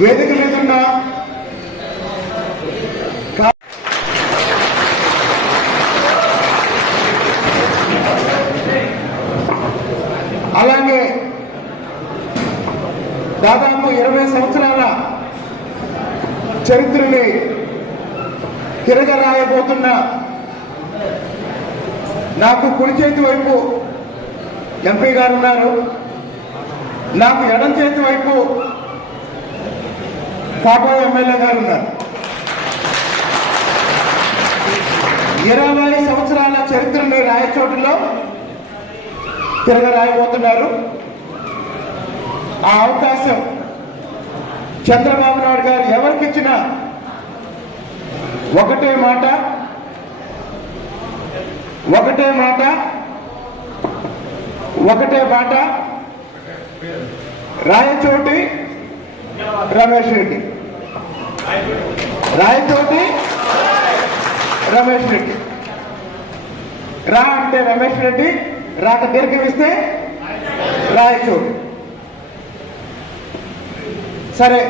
వేదిక మీద అలాగే దాదాపు ఇరవై సంవత్సరాల చరిత్రని తిరగరాయబోతున్న నాకు కుడి చేతి వైపు ఎంపీ గారు ఉన్నారు. నాకు ఎడం చేతి వైపు కాబోయే ఎమ్మెల్యే గారు ఉన్నారు. ఇరవై సంవత్సరాల చరిత్రను రాయచోటులో తిరగరాయబోతున్నారు. ఆ అవకాశం చంద్రబాబు నాయుడు గారు ఎవరికిచ్చినా ఒకటే మాట ఒకటే మాట ఒకటే మాట రాయచోటి రమేష్ రెడ్డి. రాయచోటి రమేష్ రెడ్డి. రా అంటే రమేష్ రెడ్డి రాక దీర్ఘమిస్తే రాయచోటి. సరే.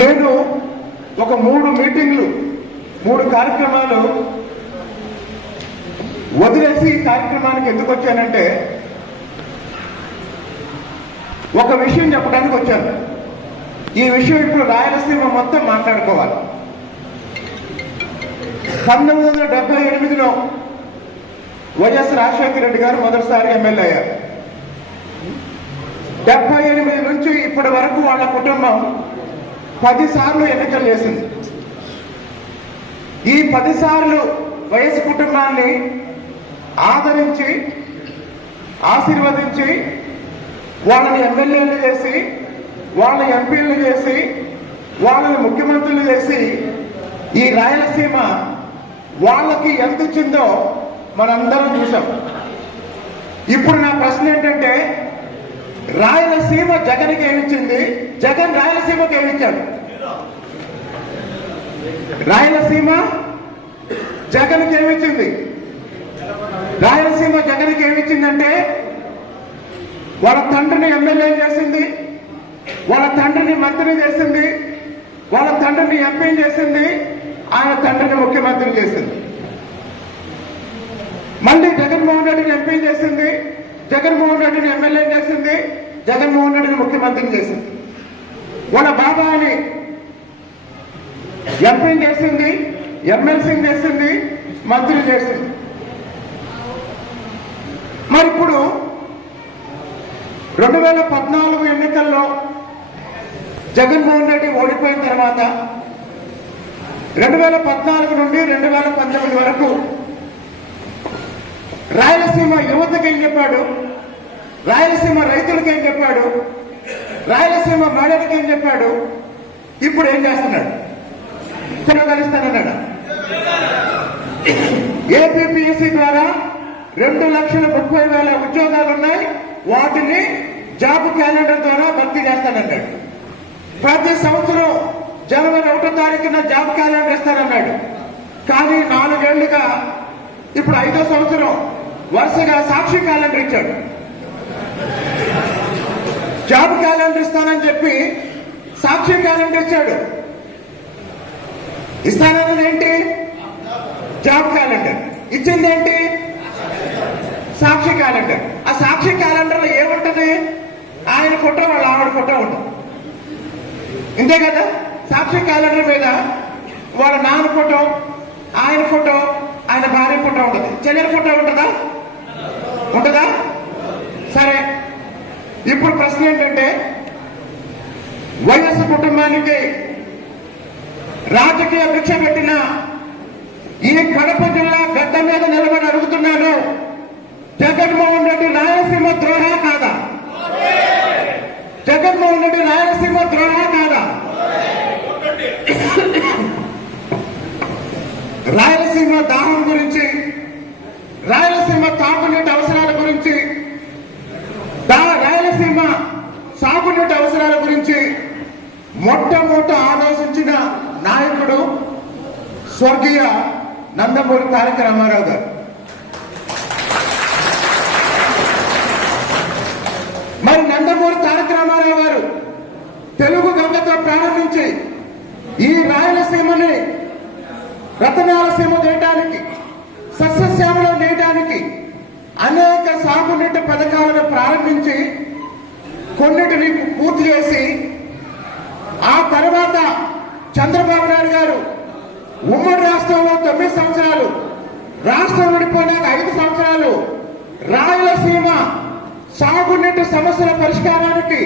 నేను ఒక మూడు మీటింగ్లు మూడు కార్యక్రమాలు వదిలేసి ఈ కార్యక్రమానికి ఎందుకు వచ్చానంటే ఒక విషయం చెప్పడానికి వచ్చాను. ఈ విషయం ఇప్పుడు రాయలసీమ మొత్తం మాట్లాడుకోవాలి. పంతొమ్మిది వందల డెబ్బై ఎనిమిదిలో వైఎస్ రాజశేఖర రెడ్డి గారు మొదటిసారి ఎమ్మెల్యే అయ్యారు. డెబ్బై ఎనిమిది నుంచి ఇప్పటి వరకు వాళ్ళ కుటుంబం పదిసార్లు ఎన్నికలు చేసింది. ఈ పదిసార్లు వయసు కుటుంబాన్ని ఆదరించి ఆశీర్వదించి వాళ్ళని ఎమ్మెల్యేలు చేసి వాళ్ళ ఎంపీలు చేసి వాళ్ళని ముఖ్యమంత్రులు చేసి ఈ రాయలసీమ వాళ్ళకి ఎంత ఇచ్చిందో మనందరం చూసాం ఇప్పుడు నా ప్రశ్న ఏంటంటే రాయలసీమ జగన్కి ఏమిచ్చింది జగన్ రాయలసీమకి ఏమిచ్చాడు రాయలసీమ జగన్కి ఏమిచ్చింది రాయలసీమ జగన్కి ఏమిచ్చిందంటే వాళ్ళ తండ్రిని ఎమ్మెల్యే చేసింది. వాళ్ళ తండ్రిని మంత్రిని చేసింది వాళ్ళ తండ్రిని ఎంపీ చేసింది ఆయన తండ్రిని ముఖ్యమంత్రి చేసింది. మళ్ళీ జగన్మోహన్ రెడ్డిని ఎంపీ చేసింది జగన్మోహన్ రెడ్డిని ఎమ్మెల్యే చేసింది జగన్మోహన్ రెడ్డిని ముఖ్యమంత్రి చేసింది. వాళ్ళ బాబాని ఎంపీ చేసింది ఎమ్మెల్సీ చేసింది మంత్రి చేసింది. మరి ఇప్పుడు రెండు వేల పద్నాలుగు ఎన్నికల్లో జగన్మోహన్ రెడ్డి ఓడిపోయిన తర్వాత రెండు వేల పద్నాలుగు నుండి రెండు వేల పంతొమ్మిది వరకు రాయలసీమ యువతకి ఏం చెప్పాడు? రాయలసీమ రైతులకి ఏం చెప్పాడు? రాయలసీమ మహిళలకి ఏం చెప్పాడు? ఇప్పుడు ఏం చేస్తున్నాడు? కొనగలుస్తానన్నాడు ఏపీపీఎస్సీ ద్వారా రెండు లక్షల ముప్పై వేల ఉద్యోగాలు ఉన్నాయి. వాటిని జాబ్ క్యాలెండర్ ద్వారా భర్తీ చేస్తానన్నాడు. ప్రతి సంవత్సరం జనవరి ఒకటో తారీఖున జాబ్ క్యాలెండర్ ఇస్తానన్నాడు. కానీ నాలుగేళ్ళుగా ఇప్పుడు ఐదో సంవత్సరం వరుసగా సాక్షి క్యాలెండర్ ఇచ్చాడు. జాబ్ క్యాలెండర్ ఇస్తానని చెప్పి సాక్షి క్యాలెండర్ ఇచ్చాడు. ఇస్తానన్నది ఏంటి? Job calendar. ఇచ్చింది ఏంటి? సాక్షి క్యాలెండర్. ఆ సాక్షి క్యాలెండర్లో ఏముంటది? ఆయన ఫోటో వాళ్ళ ఆవిడ ఫోటో ఉంటుంది. ఇంతే కదా? సాక్షి క్యాలెండర్ మీద వాళ్ళ నాన్న ఫోటో ఆయన ఫోటో ఆయన భార్య ఫోటో ఉంటుంది. చెల్లెల ఫోటో ఉంటుందా? ఉంటుందా? సరే. ఇప్పుడు ప్రశ్న ఏంటంటే వైఎస్ కుటుంబానికి రాజకీయ భిక్ష పెట్టిన ఈ కడప జిల్లా గడ్డ మీద నిలబడి అడుగుతున్నాను జగన్మోహన్ రెడ్డి రాయలసీమ ద్రోహ కాదా? జగన్మోహన్ రెడ్డి రాయలసీమ ద్రోహ కాదా రాయలసీమ దాహం గురించి రాయలసీమ తాగునీటి అవసరాల గురించి రాయలసీమ సాగునీటి అవసరాల గురించి మొట్టమొదట ఆలోచించిన నాయకుడు స్వర్గీయ నందమూరి తారక రామారావు గారు. మరి నందమూరి తారక రామారావు గారు కోట్లతో ప్రారంభించి ఈ రాయలసీమని రతనాలసీమ చేయడానికి సస్యశ్యామలో నేయడానికి అనేక సాగునీటి పథకాలను ప్రారంభించి కొన్నిటిని పూర్తి చేసి ఆ తర్వాత చంద్రబాబు నాయుడు గారు ఉమ్మడి రాష్ట్రంలో తొమ్మిది సంవత్సరాలు రాష్ట్రం విడిపోయినాక ఐదు సంవత్సరాలు రాయలసీమ సాగునీటి సమస్యల పరిష్కారానికి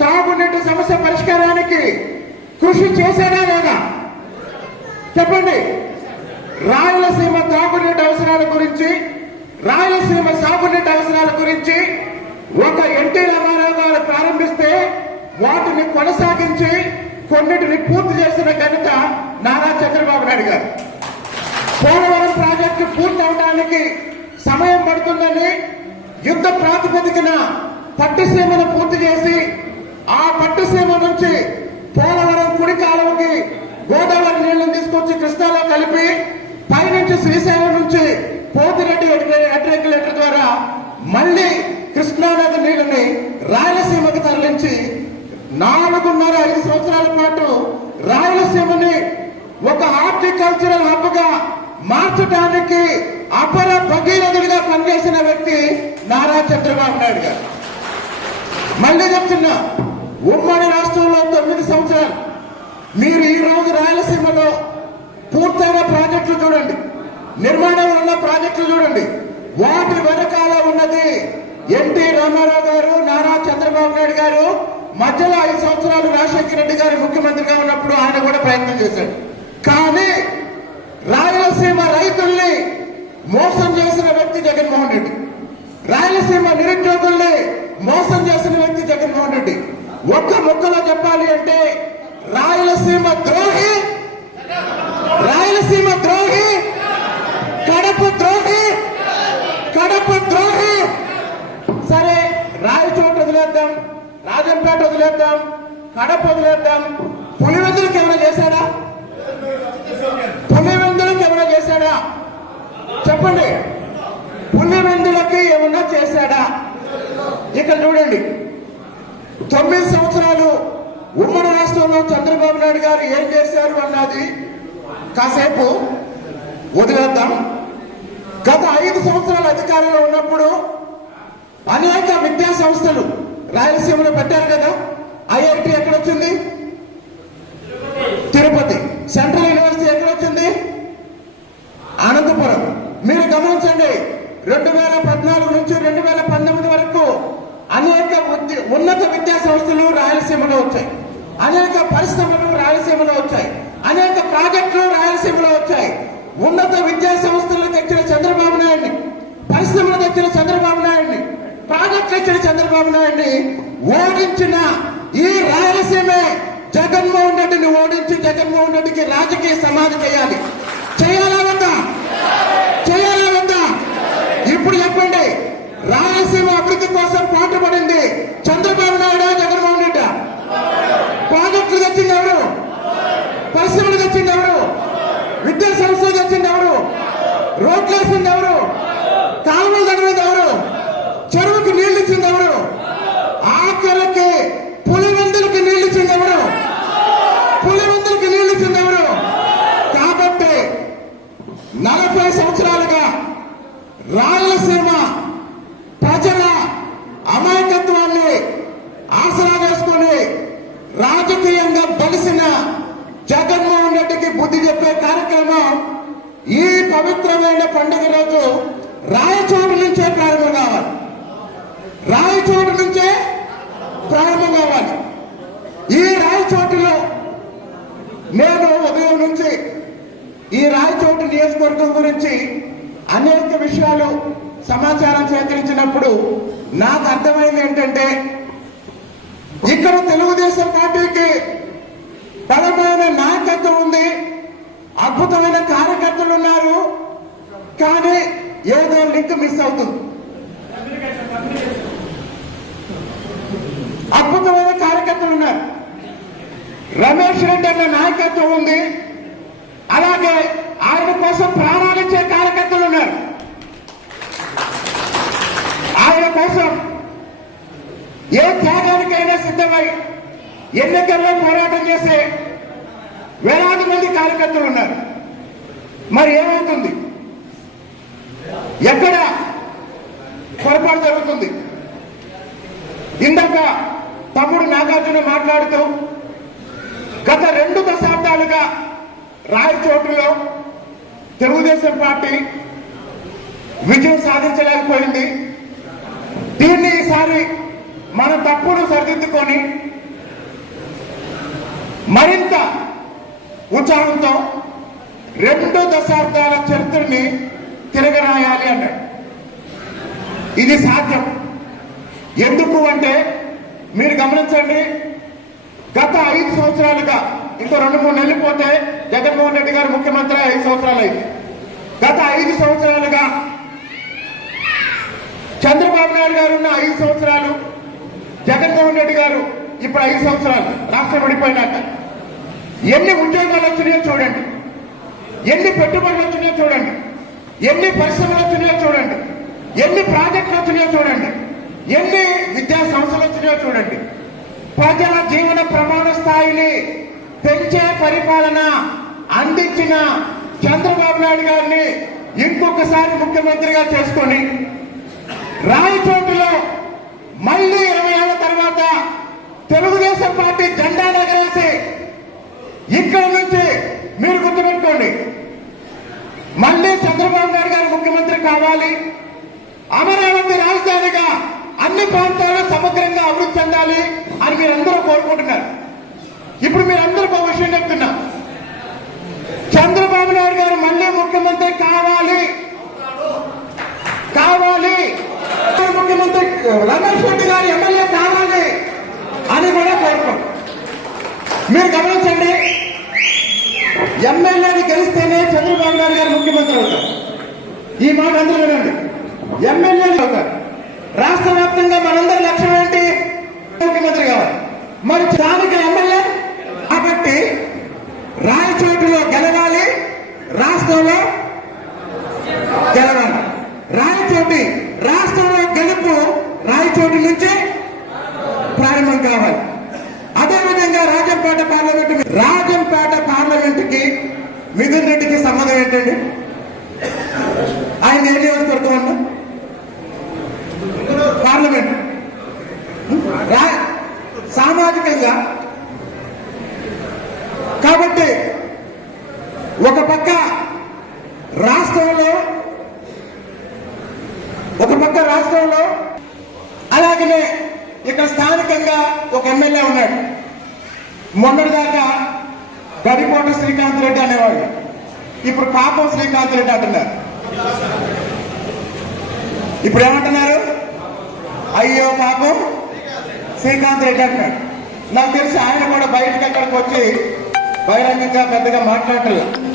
తాగునీటి సమస్య పరిష్కారానికి కృషి చేశాడా లేదా? చెప్పండి. రాయలసీమ తాగునీటి అవసరాల గురించి రాయలసీమ సాగునీటి అవసరాల గురించి ఒక ఎన్టీ రామారావు గారు ప్రారంభిస్తే వాటిని కొనసాగించి కొన్నిటిని పూర్తి చేసిన ఘనత నారా చంద్రబాబు నాయుడు గారు. పోలవరం ప్రాజెక్టు పూర్తి అవడానికి సమయం పడుతుందని యుద్ధ ప్రాతిపదికన పట్టుసీమను పూర్తి చేసి ఆ పట్టుసీమ నుంచి పోలవరం కుడి కాలువకి గోదావరి నీళ్ళను తీసుకొచ్చి కృష్ణాలో కలిపి పైనుంచి శ్రీశైలం నుంచి పోతిరెడ్డి అడ్రెగ్యులేటర్ ద్వారా మళ్ళీ కృష్ణానది నీళ్ళని రాయలసీమకు తరలించి నాలుగున్నర ఐదు సంవత్సరాల పాటు రాయలసీమని ఒక హార్టికల్చరల్ హబ్గా మార్చడానికి అపర భగీరథుడిగా పనిచేసిన వ్యక్తి నారా చంద్రబాబు నాయుడు గారు. మళ్ళీ చెప్తున్నా ఉమ్మడి రాష్ట్రంలో తొమ్మిది సంవత్సరాలు మీరు ఈ రోజు రాయలసీమలో పూర్తయిన ప్రాజెక్టులు చూడండి. నిర్మాణంలో ఉన్న ప్రాజెక్టులు చూడండి. వాటి వెనకాల ఉన్నది ఎన్టీ రామారావు గారు నారా చంద్రబాబు నాయుడు గారు మధ్యలో ఐదు సంవత్సరాలు రాజశేఖర రెడ్డి గారు ముఖ్యమంత్రిగా ఉన్నప్పుడు ఆయన కూడా ప్రయత్నం చేశాడు. కానీ రాయలసీమ రైతుల్ని మోసం చేసిన వ్యక్తి జగన్మోహన్ రెడ్డి. రాయలసీమ నిరుద్యోగుల్ని మోసం చేసిన వ్యక్తి జగన్మోహన్ రెడ్డి. ఒక్క ముక్కలో చెప్పాలి అంటే రాయలసీమ ద్రోహి. రాయలసీమ ద్రోహి. కడప ద్రోహి. కడప ద్రోహి. సరే రాయచోట వదిలేద్దాం. రాజంపేట వదిలేద్దాం. కడప వదిలేద్దాం. పులివెందులకు ఏమైనా చేశాడా? పులివెందులకు ఏమైనా చేశాడా? చెప్పండి. పులివెందులకి ఏమన్నా చేశాడా? ఇక్కడ చూడండి. తొమ్మిది సంవత్సరాలు ఉమ్మడి రాష్ట్రంలో చంద్రబాబు నాయుడు గారు ఏం చేశారు అన్నది కాసేపు వదిలేద్దాం. గత ఐదు సంవత్సరాల అధికారంలో ఉన్నప్పుడు అనేక విద్యా సంస్థలు రాయలసీమలో పెట్టారు కదా. ఐఐటి ఎక్కడొచ్చింది? తిరుపతి. సెంట్రల్ యూనివర్సిటీ ఎక్కడొచ్చింది? అనంతపురం. మీరు గమనించండి రెండు వేల పద్నాలుగు నుంచి రెండు వేల పంతొమ్మిది వరకు అనేక ఉన్నత విద్యా సంస్థలు రాయలసీమలో వచ్చాయి. అనేక పరిశ్రమలు రాయలసీమలో వచ్చాయి. అనేక ప్రాజెక్టులు రాయలసీమలో వచ్చాయి. ఉన్నత విద్యా సంస్థలను తెచ్చిన చంద్రబాబు నాయుడిని పరిశ్రమలు తెచ్చిన చంద్రబాబు నాయుడిని ప్రాజెక్టులు ఇచ్చిన చంద్రబాబు నాయుడిని ఓడించిన ఈ రాయలసీమే జగన్మోహన్ రెడ్డిని ఓడించి జగన్మోహన్ రెడ్డికి రాజకీయ సమాధి చేయాలి. చేయాలా వద్దా? చేయాలా వద్దా? ఇప్పుడు చెప్పండి రాయలసీమ అభివృద్ధి కోసం పాటుపడింది చంద్రబాబు నాయుడు జగన్మోహన్ ప్రాజెక్టులు తెచ్చింది ఎవరు? పరిశ్రమలు తెచ్చింది ఎవరు? విద్యా సంస్థలు తెచ్చింది ఎవరు? రోడ్లు వేసింది ఎవరు కాలువలు తడిపింది ఎవరు చెరువుకి నీళ్ళు ఇచ్చింది ఎవరు ఆఖరికి పులివెందులకి నీళ్ళు ఇచ్చింది ఎవరు పులివెందులకి నీళ్ళు ఇచ్చింది ఎవరు కాబట్టి నలభై సంవత్సరాలుగా రాయలసీమ ప్రజల అమాయకత్వాన్ని ఆసరా వేసుకొని రాజకీయంగా బలిసిన జగన్మోహన్ రెడ్డికి బుద్ధి చెప్పే కార్యక్రమం ఈ పవిత్రమైన పండుగ రోజు రాయచోటు నుంచే ప్రారంభం కావాలి రాయచోటు నుంచే ప్రారంభం కావాలి ఈ రాయచోటులో నేను ఉదయం నుంచి ఈ వర్గం గురించి అనేక విషయాలు సమాచారం సేకరించినప్పుడు నాకు అర్థమైంది ఏంటంటే ఇక్కడ తెలుగుదేశం పార్టీకి బలమైన నాయకత్వం ఉంది అద్భుతమైన కార్యకర్తలు ఉన్నారు కానీ ఏదో లింక్ మిస్ అవుతుంది. అద్భుతమైన కార్యకర్తలు ఉన్నారు. రమేష్ రెడ్డి అన్న నాయకత్వం ఉంది. అలాగే ఆయన కోసం ప్రాణాలిచ్చే కార్యకర్తలు ఉన్నారు. ఆయన కోసం ఏ త్యాగానికైనా సిద్ధమై ఎన్నికల్లో పోరాటం చేసే వేలాది మంది కార్యకర్తలు ఉన్నారు. మరి ఏమవుతుంది? ఎక్కడ పొరపాటు జరుగుతుంది? ఇందాక తమ్ముడు నాగార్జున మాట్లాడుతూ గత రెండు దశాబ్దాలుగా రాయచోటులో తెలుగుదేశం పార్టీ విజయం సాధించలేకపోయింది. దీన్ని ఈసారి మన తప్పును సరిదిద్దుకొని మరింత ఉత్సాహంతో రెండు దశాబ్దాల చరిత్రని తిరగరాయాలి అన్నాడు. ఇది సాధ్యం. ఎందుకు అంటే మీరు గమనించండి గత ఐదు సంవత్సరాలుగా ఇంకో రెండు మూడు నెలలు పోతే జగన్మోహన్ రెడ్డి గారు ముఖ్యమంత్రి సంవత్సరాలు గత ఐదు సంవత్సరాలుగా చంద్రబాబు నాయుడు గారు ఉన్న ఐదు సంవత్సరాలు జగన్మోహన్ రెడ్డి గారు ఇప్పుడు ఐదు సంవత్సరాలు రాష్ట్రం విడిపోయినాక ఎన్ని ఉద్యోగాలు వచ్చినాయో చూడండి. ఎన్ని పెట్టుబడులు వచ్చినాయో చూడండి. ఎన్ని పరిశ్రమలు వచ్చినాయో చూడండి. ఎన్ని ప్రాజెక్టులు వచ్చినాయో చూడండి. ఎన్ని విద్యా సంస్థలు వచ్చినాయో చూడండి. ప్రజల జీవన ప్రమాణ స్థాయిని పెంచే పరిపాలన అందించిన చంద్రబాబు నాయుడు గారిని ఇంకొకసారి ముఖ్యమంత్రిగా చేసుకొని రాయచోటిలో మళ్ళీ ఇరవై ఏళ్ళ తర్వాత తెలుగుదేశం పార్టీ జెండా ఎగరేసి ఇక్కడ నుంచి మీరు గుర్తుపెట్టుకోండి. మళ్ళీ చంద్రబాబు నాయుడు గారు ముఖ్యమంత్రి కావాలి. అమరావతి రాజధానిగా అన్ని ప్రాంతాల్లో సమగ్రంగా అభివృద్ధి చెందాలి అని మీరందరూ కోరుకుంటున్నారు. ఇప్పుడు మీరందరూ ఒక విషయం చెప్తున్నారు చంద్రబాబు నాయుడు గారు మళ్ళీ ముఖ్యమంత్రి కావాలి. కావాలి. ముఖ్యమంత్రి రమేష్ రెడ్డి గారు ఎమ్మెల్యే కావాలి అని కూడా కోరుకోం. మీరు గమనించండి ఎమ్మెల్యేని గెలిస్తేనే చంద్రబాబు నాయుడు గారు ముఖ్యమంత్రి అవుతారు. ఈ మాట అందరూ వినండి. ఎమ్మెల్యేలు అవుతారు రాష్ట్ర వ్యాప్తంగా మనందరి లక్ష్యం ఏంటి? ముఖ్యమంత్రి కావాలి. మరి స్థానిక ఎమ్మెల్యే? కాబట్టి రాయచోటులో గెలవాలి రాష్ట్రంలో గెలవాలి. రాయచోటి రాష్ట్రంలో గెలుపు రాయచోటి నుంచి ప్రారంభం కావాలి. అదేవిధంగా రాజంపేట పార్లమెంట్ రాజంపేట పార్లమెంట్కి మిథున్ రెడ్డికి సంబంధం ఏంటండి? ఆయన ఏ నియోజకవర్గం అన్న పార్లమెంట్. సామాజికంగా. కాబట్టి ఒక పక్క రాష్ట్రంలో ఒక పక్క రాష్ట్రంలో అలాగనే ఇక్కడ స్థానికంగా ఒక ఎమ్మెల్యే ఉన్నాడు. మొన్నటిదాకా గడిపోట శ్రీకాంత్ రెడ్డి అనేవాడు. ఇప్పుడు పాపం శ్రీకాంత్ రెడ్డి అంటున్నారు. ఇప్పుడు ఏమంటున్నారు? అయ్యో పాపం శ్రీకాంత్ రెడ్డి అంటున్నాడు. నాకు తెలిసి ఆయన కూడా బయటకు అక్కడికి వచ్చి బహిరంగంగా పెద్దగా మాట్లాడటం